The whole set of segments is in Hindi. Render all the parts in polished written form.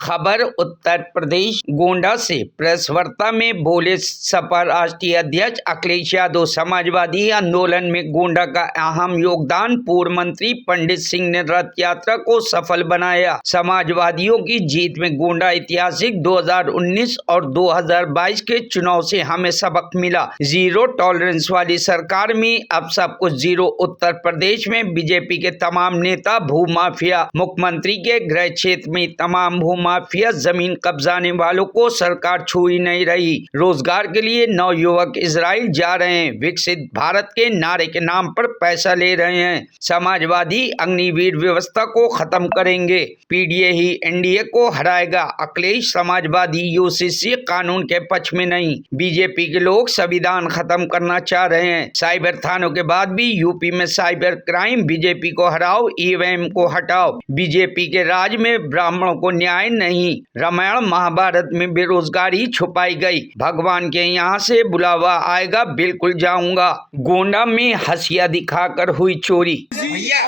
खबर उत्तर प्रदेश गोंडा से। प्रेस वार्ता में बोले सपा राष्ट्रीय अध्यक्ष अखिलेश यादव, समाजवादी आंदोलन में गोंडा का अहम योगदान। पूर्व मंत्री पंडित सिंह ने रथ यात्रा को सफल बनाया। समाजवादियों की जीत में गोंडा ऐतिहासिक 2019 और 2022 के चुनाव से हमें सबक मिला। जीरो टॉलरेंस वाली सरकार में अब सब कुछ जीरो। उत्तर प्रदेश में बीजेपी के तमाम नेता भूमाफिया, मुख्यमंत्री के गृह क्षेत्र में तमाम भूमाफिया जमीन कब्जाने वालों को सरकार छू ही नहीं रही। रोजगार के लिए नौयुवक इजराइल जा रहे हैं। विकसित भारत के नारे के नाम पर पैसा ले रहे हैं। समाजवादी अग्निवीर व्यवस्था को खत्म करेंगे। पीडीए ही एनडीए को हराएगा। अखिलेश समाजवादी यूसीसी कानून के पक्ष में नहीं। बीजेपी के लोग संविधान खत्म करना चाह रहे हैं। साइबर थानों के बाद भी यूपी में साइबर क्राइम। बीजेपी को हराओ, ईवीएम को हटाओ। बीजेपी के राज में ब्राह्मणों को न्याय नहीं। रामायण महाभारत में बेरोजगारी छुपाई गई। भगवान के यहाँ से बुलावा आएगा, बिल्कुल जाऊंगा। गोंडा में हंसिया दिखाकर हुई चोरी। भैया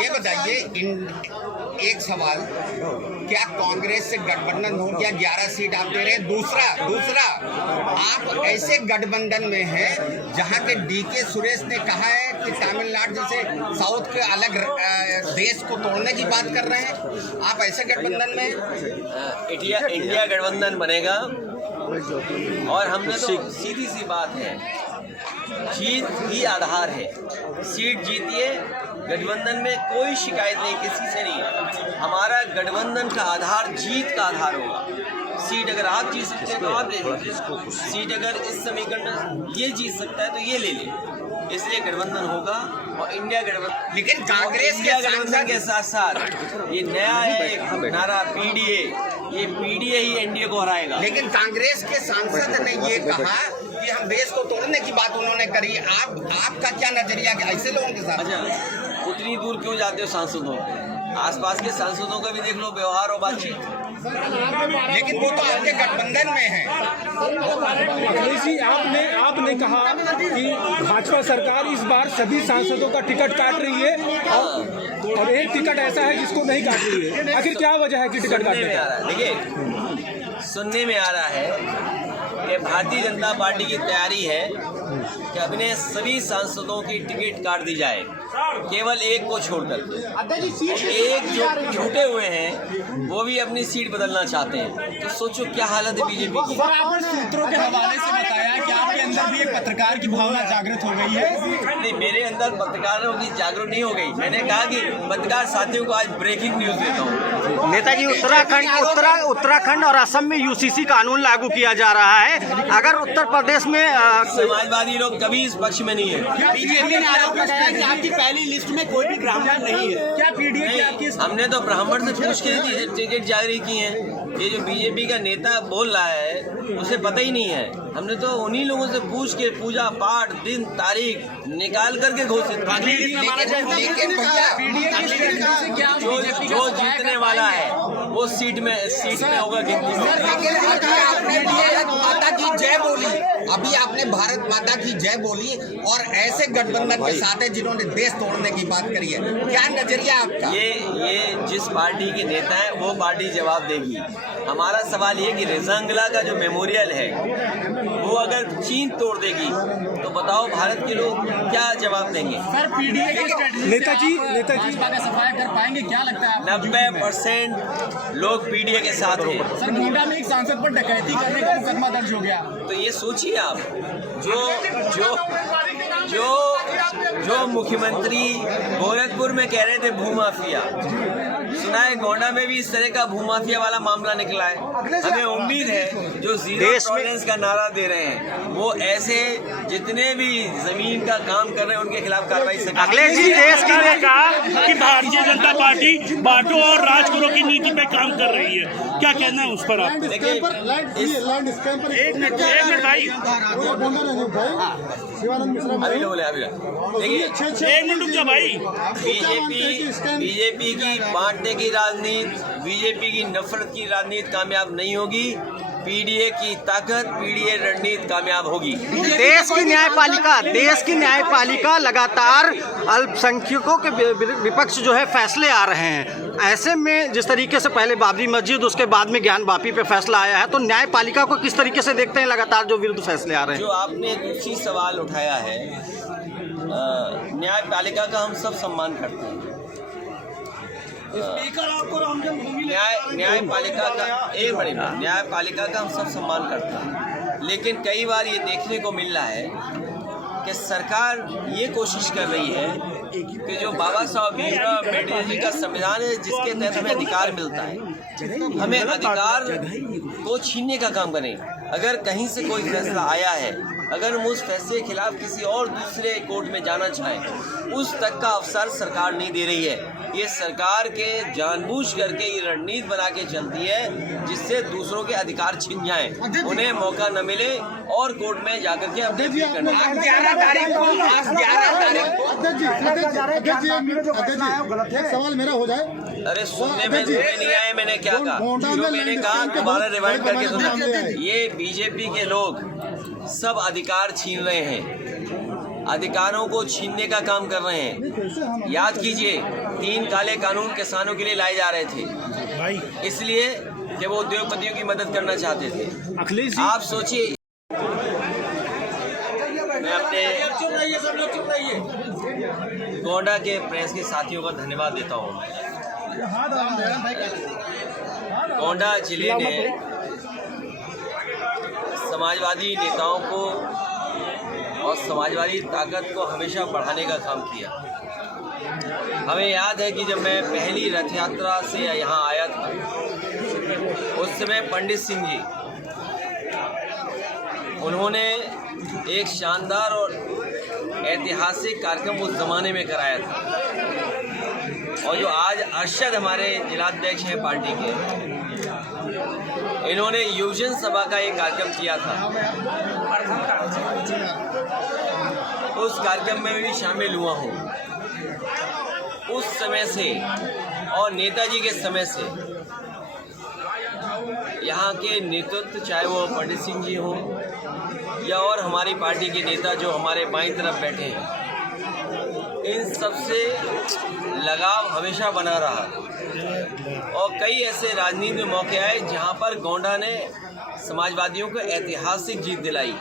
ये बताइए, एक सवाल, क्या कांग्रेस से गठबंधन हो गया? 11 सीट आप दे रहे हैं। दूसरा आप ऐसे गठबंधन में हैं जहां के डीके सुरेश ने कहा है कि तमिलनाडु जैसे साउथ के अलग देश को तोड़ने की बात कर रहे हैं। आप ऐसे गठबंधन में इंडिया गठबंधन बनेगा। और हमने तो सीधी सी बात है, जीत ही आधार है। सीट जीतिए, गठबंधन में कोई शिकायत नहीं, किसी से नहीं। हमारा गठबंधन का आधार जीत का आधार होगा। सीट अगर आप जीत सकते हैं तो आप ले लीजिए। सीट अगर इस समीकरण ये जीत सकता है तो ये ले ले। इसलिए गठबंधन होगा और इंडिया गठबंधन। लेकिन कांग्रेस इंडिया गठबंधन के साथ साथ ये नया है एक नारा पीडीए, ये पीडीए ही एनडीए को हराएगा। लेकिन कांग्रेस के सांसद ने ये कहा कि हम देश को तोड़ने की बात उन्होंने करी। आपका क्या नजरिया है ऐसे लोगों के साथ? अच्छा, उतनी दूर क्यों जाते हो सांसदों पे? आसपास के सांसदों का भी देख लो व्यवहार और बातचीत। लेकिन वो तो आपके गठबंधन में है। अखिलेश जी, आपने कहा कि भाजपा सरकार इस बार सभी सांसदों का टिकट काट रही है और एक टिकट ऐसा है जिसको नहीं काट रही है। आखिर क्या वजह है कि टिकट काटने का? देखिए, सुनने में आ रहा है कि भारतीय जनता पार्टी की तैयारी है कि अपने सभी सांसदों की टिकट काट दी जाए, केवल एक को छोड़कर। एक जो छूटे हुए हैं वो भी अपनी सीट बदलना चाहते हैं। तो सोचो क्या हालत है बीजेपी की। आपने सूत्रों के हवाले से बताया कि आपके अंदर भी एक पत्रकार की भावना जागृत हो गई है। नहीं, मेरे अंदर पत्रकारों की जागरूक नहीं हो गई। मैंने कहा कि पत्रकार साथियों को आज ब्रेकिंग न्यूज देता हूँ। नेताजी, उत्तराखंड और असम में यूसीसी कानून लागू किया जा रहा है। अगर उत्तर प्रदेश में समाजवादी लोग कभी इस पक्ष में नहीं है। बीजेपी ने आरोप लगाया कि आपकी पहली लिस्ट में कोई भी ब्राह्मण नहीं है। क्या पीडीए की आपकी? हमने तो ब्राह्मण से पूछ के टिकट जारी की है। ये जो बीजेपी का नेता बोल रहा है उसे पता ही नहीं है। हमने तो उन्हीं लोगों से पूछ के पूजा पाठ दिन तारीख निकाल करके घोषित। जो जीतने वाला है वो सीट में होगा गिनती में। माता की जय बोली, अभी आपने भारत माता की जय बोली और ऐसे गठबंधन के साथ है जिन्होंने देश तोड़ने की बात करी है। क्या नजरिया आपका? ये जिस पार्टी के नेता है वो पार्टी जवाब देगी। हमारा सवाल ये कि रेजांगला का जो मेमोरियल है वो अगर चीन तोड़ देगी तो बताओ भारत के लोग क्या जवाब देंगे? सर, पीडीए के नेताजी भाजपा का सफाया कर पाएंगे, क्या लगता है? 90% लोग पीडीए के साथ हैं। सर, गोंडा में एक सांसद पर डकैती करने का मुकदमा दर्ज हो गया। तो ये सोचिए आप, जो मुख्यमंत्री गोरखपुर में कह रहे थे भूमाफिया, सुना है गोंडा में भी इस तरह का भूमाफिया वाला मामला निकला है। हमें उम्मीद है जो जीरो टॉलरेंस का नारा दे रहे हैं वो ऐसे जितने भी जमीन का काम कर रहे हैं उनके खिलाफ कार्रवाई से। अखिलेश जी, देश की ने कहा कि भारतीय जनता पार्टी बांटो और राज करो की नीति पे काम कर रही है। क्या कहना है उस पर आप? देखिए, एक मिनट भाई, अभी बोले देखिए, एक मिनट रुक जा भाई। बीजेपी की बांटने की राजनीति, बीजेपी की नफरत की राजनीति कामयाब नहीं होगी। पीडीए की ताकत, पीडीए रणनीति कामयाब होगी। देश की न्यायपालिका लगातार अल्पसंख्यकों के विपक्ष जो है फैसले आ रहे हैं। ऐसे में जिस तरीके से पहले बाबरी मस्जिद, उसके बाद में ज्ञान वापी पे फैसला आया है, तो न्यायपालिका को किस तरीके से देखते हैं लगातार जो विरुद्ध फैसले आ रहे हैं? जो आपने दूसरी सवाल उठाया है, न्यायपालिका का हम सब सम्मान करते हैं। न्यायपालिका का हम सब सम्मान करते हैं, लेकिन कई बार ये देखने को मिल रहा है कि सरकार ये कोशिश कर रही है कि जो बाबा साहब भीमराव अम्बेडकर जी का संविधान है, जिसके तहत हमें अधिकार मिलता है, हमें अधिकार को छीनने का काम करें। अगर कहीं से कोई फैसला आया है, अगर हम उस फैसले के खिलाफ किसी और दूसरे कोर्ट में जाना चाहें, उस तक का अवसर सरकार नहीं दे रही है। ये सरकार के जानबूझ करके ये रणनीति बना के चलती है जिससे दूसरों के अधिकार छिन जाएं, उन्हें मौका न मिले और कोर्ट में जाकर के अपने सवाल मेरा हो जाए। अरे सुनने में नहीं आए, मैंने क्या कहा, जो मैंने कहा दोबारा रिवाइंड करके सुना। ये बीजेपी के लोग सब अधिकार छीन रहे हैं, अधिकारों को छीनने का काम कर रहे हैं। याद कीजिए, 3 काले कानून किसानों के लिए लाए जा रहे थे, इसलिए कि वो उद्योगपतियों की मदद करना चाहते थे। अखिलेश, आप सोचिए, मैं अपने गोंडा के प्रेस के साथियों का धन्यवाद देता हूँ। गोंडा जिले ने समाजवादी नेताओं को और समाजवादी ताकत को हमेशा बढ़ाने का काम किया। हमें याद है कि जब मैं पहली रथ यात्रा से यहाँ आया था, उस समय पंडित सिंह जी, उन्होंने एक शानदार और ऐतिहासिक कार्यक्रम उस ज़माने में कराया था। और जो आज अरशद हमारे जिलाध्यक्ष हैं पार्टी के, इन्होंने युवजन सभा का एक कार्यक्रम किया था। उस कार्यक्रम में भी शामिल हुआ हूँ। उस समय से और नेताजी के समय से यहाँ के नेतृत्व, चाहे वो पंडित सिंह जी हों या और हमारी पार्टी के नेता जो हमारे बाईं तरफ बैठे हैं, इन सब से लगाव हमेशा बना रहा। और कई ऐसे राजनीतिक मौके आए जहाँ पर गोंडा ने समाजवादियों को ऐतिहासिक जीत दिलाई।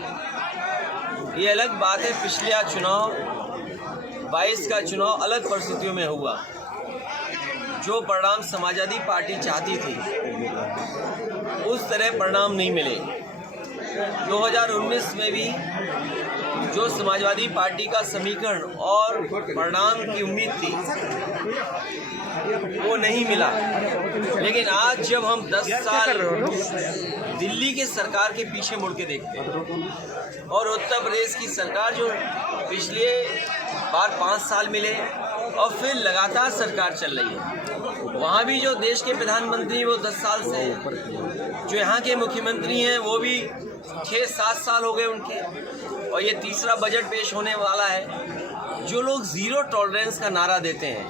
ये अलग बात है, पिछला चुनाव 22 का चुनाव अलग परिस्थितियों में हुआ। जो परिणाम समाजवादी पार्टी चाहती थी उस तरह परिणाम नहीं मिले। 2019 में भी जो समाजवादी पार्टी का समीकरण और परिणाम की उम्मीद थी वो नहीं मिला। लेकिन आज जब हम 10 साल दिल्ली के सरकार के पीछे मुड़ के देखते हैं और उत्तर प्रदेश की सरकार जो पिछले बार 5 साल मिले और फिर लगातार सरकार चल रही है, वहाँ भी जो देश के प्रधानमंत्री वो 10 साल से, जो यहाँ के मुख्यमंत्री हैं वो भी 6-7 साल हो गए उनके, और ये तीसरा बजट पेश होने वाला है। जो लोग ज़ीरो टॉलरेंस का नारा देते हैं,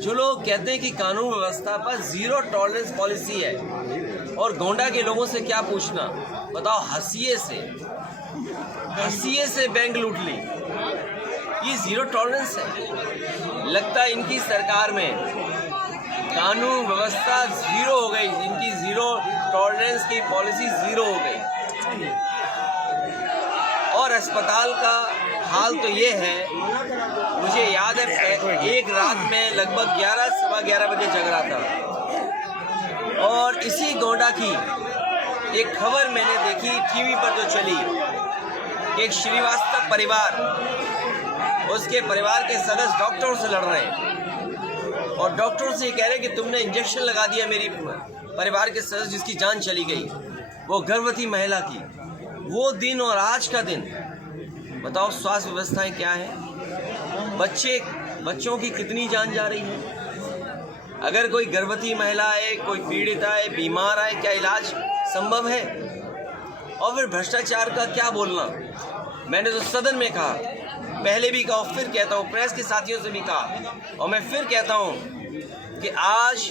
जो लोग कहते हैं कि कानून व्यवस्था पर ज़ीरो टॉलरेंस पॉलिसी है, और गोंडा के लोगों से क्या पूछना, बताओ, हंसिए से बैंक लूट ली, ये ज़ीरो टॉलरेंस है। लगता है इनकी सरकार में कानून व्यवस्था ज़ीरो हो गई, इनकी ज़ीरो टॉलरेंस की पॉलिसी ज़ीरो हो गई। और अस्पताल का हाल तो ये है, मुझे याद है एक रात में लगभग 11-11:15 बजे जग रहा था, और इसी गोंडा की एक खबर मैंने देखी टीवी पर जो चली कि एक श्रीवास्तव परिवार, उसके परिवार के सदस्य डॉक्टरों से लड़ रहे हैं और डॉक्टरों से कह रहे हैं कि तुमने इंजेक्शन लगा दिया मेरी परिवार के सदस्य जिसकी जान चली गई, वो गर्भवती महिला की। वो दिन और आज का दिन, बताओ स्वास्थ्य व्यवस्थाएं क्या हैं, बच्चों की कितनी जान जा रही है। अगर कोई गर्भवती महिला है, कोई पीड़ित है, बीमार है, क्या इलाज संभव है? और फिर भ्रष्टाचार का क्या बोलना। मैंने तो सदन में कहा, पहले भी कहा, फिर कहता हूँ, प्रेस के साथियों से भी कहा, और मैं फिर कहता हूँ कि आज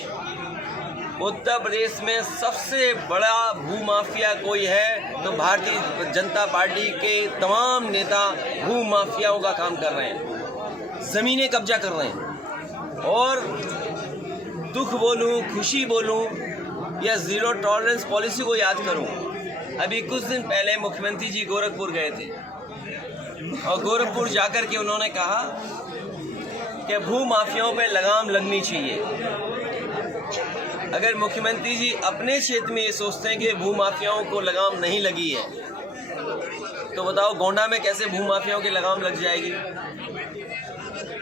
उत्तर प्रदेश में सबसे बड़ा भूमाफिया कोई है तो भारतीय जनता पार्टी के तमाम नेता भूमाफियाओं का काम कर रहे हैं, ज़मीनें कब्जा कर रहे हैं। और दुख बोलूं, खुशी बोलूं या ज़ीरो टॉलरेंस पॉलिसी को याद करूं, अभी कुछ दिन पहले मुख्यमंत्री जी गोरखपुर गए थे और गोरखपुर जाकर के उन्होंने कहा कि भूमाफियाओं पे लगाम लगनी चाहिए। अगर मुख्यमंत्री जी अपने क्षेत्र में ये सोचते हैं कि भूमाफियाओं को लगाम नहीं लगी है, तो बताओ गोंडा में कैसे भूमाफियाओं की लगाम लग जाएगी?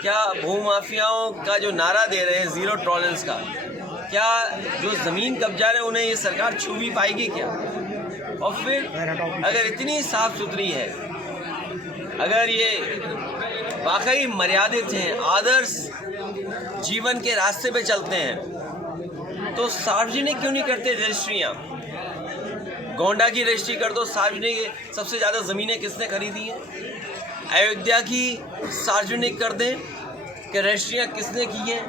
क्या भूमाफियाओं का जो नारा दे रहे हैं ज़ीरो टॉलरेंस का, क्या जो ज़मीन कब्जा रहे हैं उन्हें ये सरकार छू भी पाएगी क्या? और फिर अगर इतनी साफ सुथरी है, अगर ये वाकई मर्यादित हैं, आदर्श जीवन के रास्ते पे चलते हैं, तो सार्वजनिक क्यों नहीं करते रजिस्ट्रियाँ? गोंडा की रजिस्ट्री कर दो। सार्वजनिक सबसे ज़्यादा ज़मीनें किसने खरीदी हैं? अयोध्या की सार्वजनिक कर दें कि रजिस्ट्रियाँ किसने की हैं?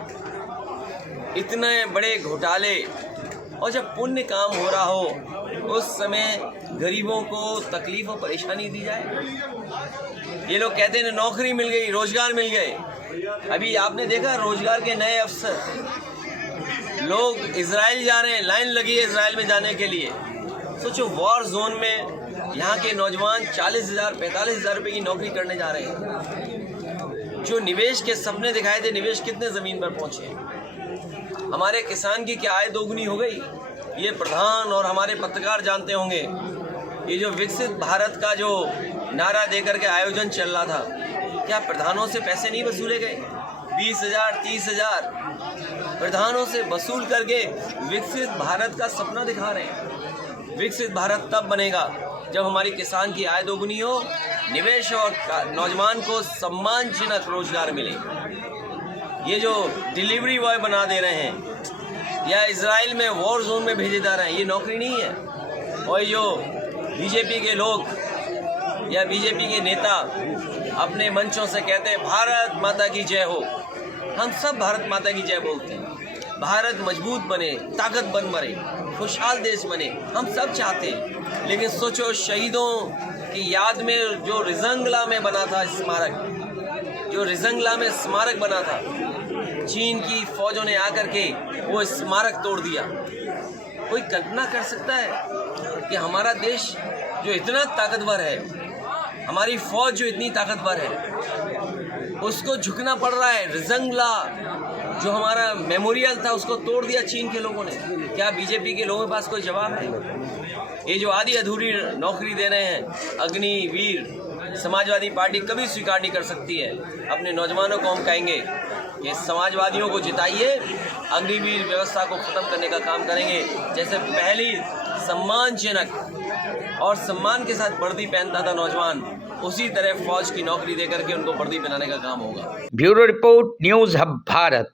इतने बड़े घोटाले, और जब पुण्य काम हो रहा हो उस समय गरीबों को तकलीफ और परेशानी दी जाए। ये लोग कहते हैं नौकरी मिल गई, रोजगार मिल गए। अभी आपने देखा रोजगार के नए अवसर, लोग इजराइल जा रहे हैं, लाइन लगी है इजराइल में जाने के लिए। सोचो वॉर जोन में यहाँ के नौजवान 40,000 45,000 रुपये की नौकरी करने जा रहे हैं। जो निवेश के सपने दिखाए थे, निवेश कितने ज़मीन पर पहुँचे? हमारे किसान की क्या आय दोगुनी हो गई? ये प्रधान और हमारे पत्रकार जानते होंगे। ये जो विकसित भारत का जो नारा देकर के आयोजन चल रहा था, क्या प्रधानों से पैसे नहीं वसूले गए? 20,000 30,000 प्रधानों से वसूल करके विकसित भारत का सपना दिखा रहे हैं। विकसित भारत तब बनेगा जब हमारी किसान की आय दोगुनी हो, निवेश और नौजवान को सम्मानजनक रोजगार मिले। ये जो डिलीवरी बॉय बना दे रहे हैं या इजराइल में वॉर जोन में भेजे जा रहे हैं, ये नौकरी नहीं है। और जो बीजेपी के लोग या बीजेपी के नेता अपने मंचों से कहते हैं भारत माता की जय हो, हम सब भारत माता की जय बोलते हैं। भारत मजबूत बने, ताकतवर बने, खुशहाल देश बने, हम सब चाहते हैं। लेकिन सोचो शहीदों की याद में जो रिजंगला में बना था स्मारक, जो रिजंगला में स्मारक बना था, चीन की फौजों ने आकर के वो स्मारक तोड़ दिया। कोई कल्पना कर सकता है कि हमारा देश जो इतना ताकतवर है, हमारी फौज जो इतनी ताकतवर है, उसको झुकना पड़ रहा है? रिजंगला जो हमारा मेमोरियल था उसको तोड़ दिया चीन के लोगों ने। क्या बीजेपी के लोगों के पास कोई जवाब है? ये जो आधी अधूरी नौकरी दे रहे हैं अग्निवीर, समाजवादी पार्टी कभी स्वीकार नहीं कर सकती है। अपने नौजवानों को हम कहेंगे कि समाजवादियों को जिताइए, अग्निवीर व्यवस्था को ख़त्म करने का काम करेंगे। जैसे पहली सम्मानजनक और सम्मान के साथ वर्दी पहनता था नौजवान, उसी तरह फौज की नौकरी देकर के उनको वर्दी पहनाने का काम होगा। Bureau report, news hub Bharat.